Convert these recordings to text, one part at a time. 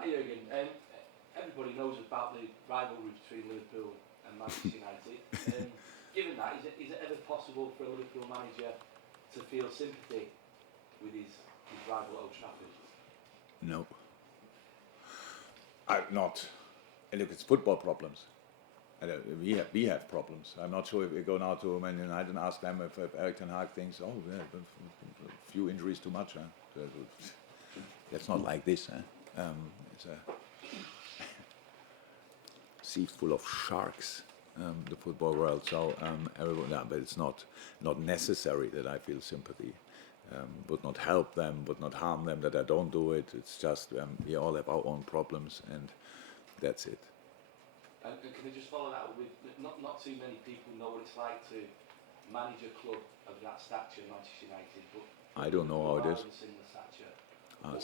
Hi Jurgen, everybody knows about the rivalry between Liverpool and Manchester United. Given that, is it ever possible for a Liverpool manager to feel sympathy with his rival at Old Trafford? No. I'm not. And look, it's football problems. And we have problems. I'm not sure if we go now to Man United and ask them if Eric Ten Hag thinks, oh, yeah, a few injuries too much. Huh? That's not like this. Huh? It's a sea full of sharks, the football world. So everyone, yeah, but it's not necessary that I feel sympathy. Would not help them, would not harm them that I don't do it. It's just we all have our own problems, and that's it. And can I just follow that up with not too many people know what it's like to manage a club of that stature, Manchester United, but I don't know how it is. Of a similar stature.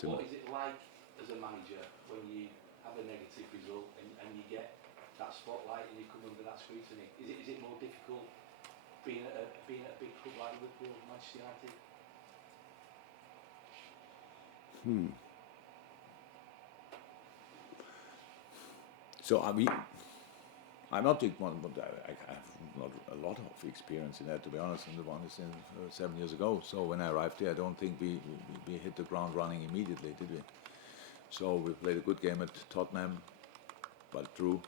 Similar. What is it like as a manager when you have a negative result and you get that spotlight and you come under that scrutiny? Is it more difficult being at a big club like Liverpool, Manchester United? So I'm not big one, but I have not a lot of experience in that, to be honest. And the one is in 7 years ago. So when I arrived here, I don't think we hit the ground running immediately, did we? So we played a good game at Tottenham, but drew.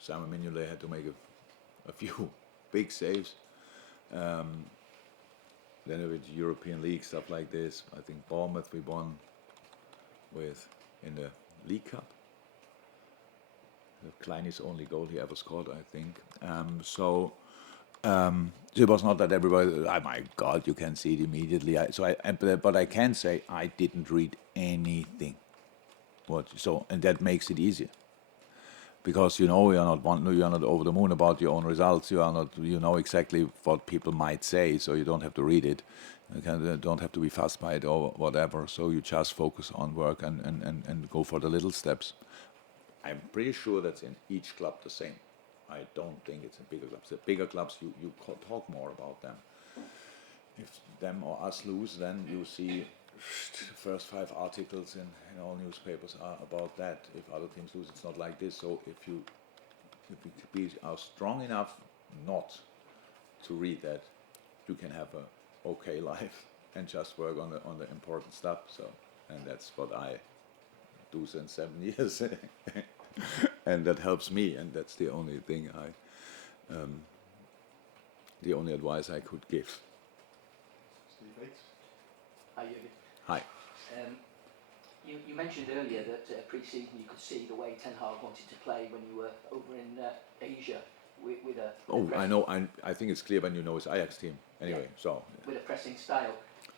Simon Mignolet had to make a few big saves. Then with European League stuff like this, I think Bournemouth we won with in the League Cup. Kleiny's only goal he ever scored, I think. So it was not that everybody, oh my God, you can see it immediately. But I can say I didn't read anything. And that makes it easier. Because you are not over the moon about your own results. You know exactly what people might say, so you don't have to read it. You don't have to be fussed by it or whatever. So you just focus on work and go for the little steps. I'm pretty sure that's in each club the same. I don't think it's in bigger clubs. The bigger clubs, you talk more about them. If them or us lose, then you see first 5 articles in all newspapers are about that. If other teams lose, it's not like this. So if we are strong enough not to read that, you can have a okay life and just work on the important stuff. So, and that's what I do since 7 years, and that helps me. And that's the only thing the only advice I could give. Hi, Jurgen. Hi. You mentioned earlier that pre-season you could see the way Ten Hag wanted to play when you were over in Asia with a. I know. I think it's clear when you know his Ajax team. Anyway, yeah. So. With a pressing style.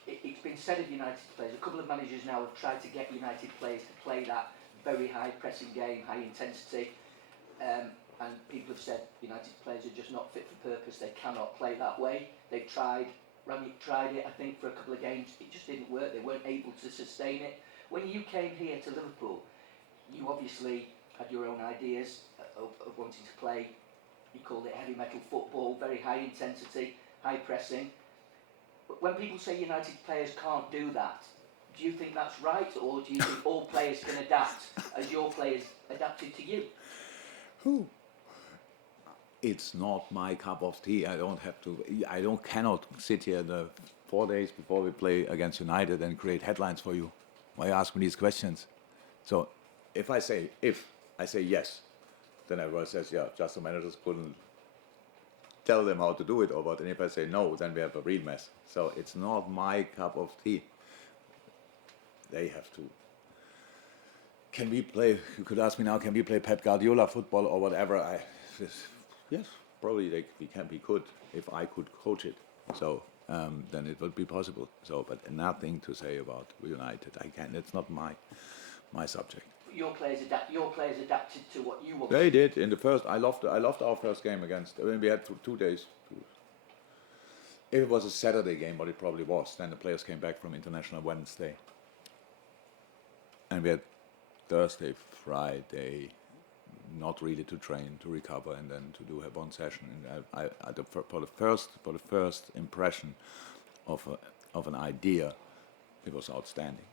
It's been said of United players, a couple of managers now have tried to get United players to play that very high pressing game, high intensity, and people have said United players are just not fit for purpose, they cannot play that way. They've tried, Rangnick tried it I think for a couple of games, it just didn't work, they weren't able to sustain it. When you came here to Liverpool, you obviously had your own ideas of wanting to play, you called it heavy metal football, very high intensity, high pressing. When people say United players can't do that, do you think that's right, or do you think all players can adapt as your players adapted to you? It's not my cup of tea. Cannot sit here the 4 days before we play against United and create headlines for you. Why you ask me these questions? So if I say yes, then everyone says, yeah, just the managers couldn't tell them how to do it or what. And if I say no, then we have a real mess. So it's not my cup of tea. They have to. Can we play? You could ask me now. Can we play Pep Guardiola football or whatever? Yes, probably we could if I could coach it. So then it would be possible. So, but nothing to say about United. I can't. It's not my subject. Your players adapted to what you wanted. They did in the first. I loved our first game against. We had 2 days. If it was a Saturday game, but it probably was, then the players came back from international Wednesday, and we had Thursday, Friday, not really to train, to recover, and then to do one session. And for the first impression of an idea, it was outstanding.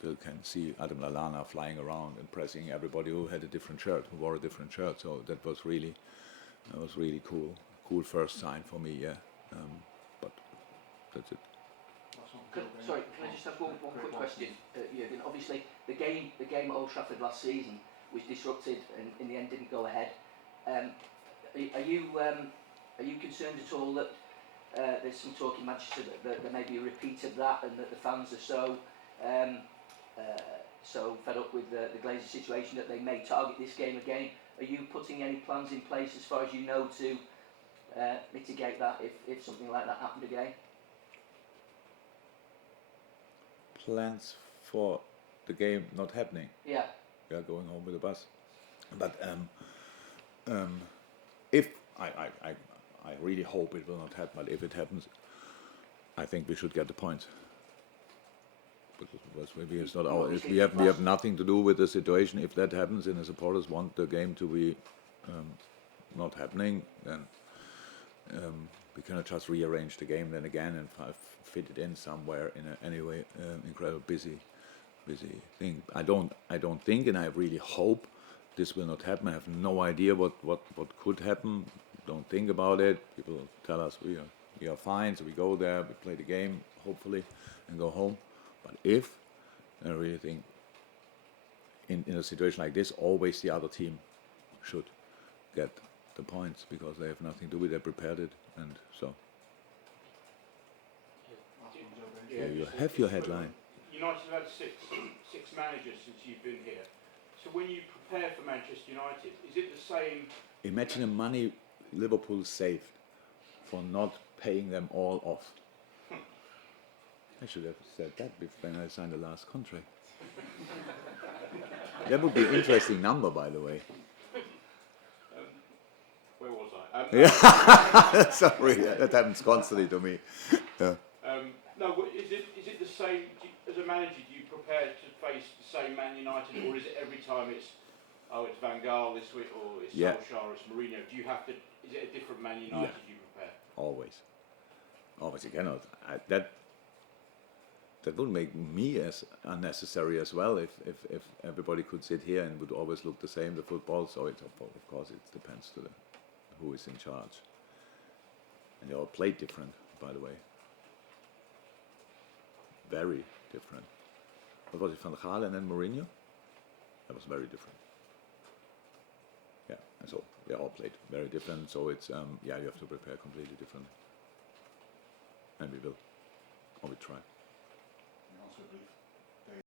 still can see Adam Lallana flying around and pressing everybody who had a different shirt, who wore a different shirt. So that was really cool. Cool first sign for me, yeah. But that's it. Sorry, can I just have one quick question, Jurgen? Obviously, the game at Old Trafford last season was disrupted and in the end didn't go ahead. Are you concerned at all that there's some talk in Manchester that there may be a repeat of that, and that the fans are so fed up with the Glazers situation that they may target this game again? Are you putting any plans in place, as far as you know, to mitigate that if something like that happened again? Plans for the game not happening. Yeah. We are going home with a bus. But if I really hope it will not happen. But if it happens, I think we should get the points. Because maybe it's not our. We have nothing to do with the situation. If that happens, and the supporters want the game to be not happening, then we cannot just rearrange the game then again and fit it in somewhere in anyway incredible busy thing. I don't think, and I really hope this will not happen. I have no idea what could happen. Don't think about it. People tell us we are fine, so we go there, we play the game, hopefully, and go home. But if, I really think, in a situation like this, always the other team should get the points, because they have nothing to do with it. They prepared it, and so. Yeah, you have your headline. United have had six managers since you've been here. So when you prepare for Manchester United, is it the same? Imagine the money Liverpool saved for not paying them all off. I should have said that when I signed the last contract. That would be an interesting number, by the way. Where was I? Yeah, sorry, that happens constantly to me. Yeah. No, is it the same? As a manager, do you prepare to face the same Man United, or is it every time it's Van Gaal this week, or it's Solskjaer, or it's Mourinho? Do you have to? Is it a different Man United you prepare? Always. You cannot. That would make me as unnecessary as well if everybody could sit here and would always look the same, the football. So of course it depends to who is in charge. And they all played different, by the way. Very different. What was it, Van Gaal and then Mourinho? That was very different. Yeah, and so they all played very different. So it's you have to prepare completely different. And we will, or we try. Also brief.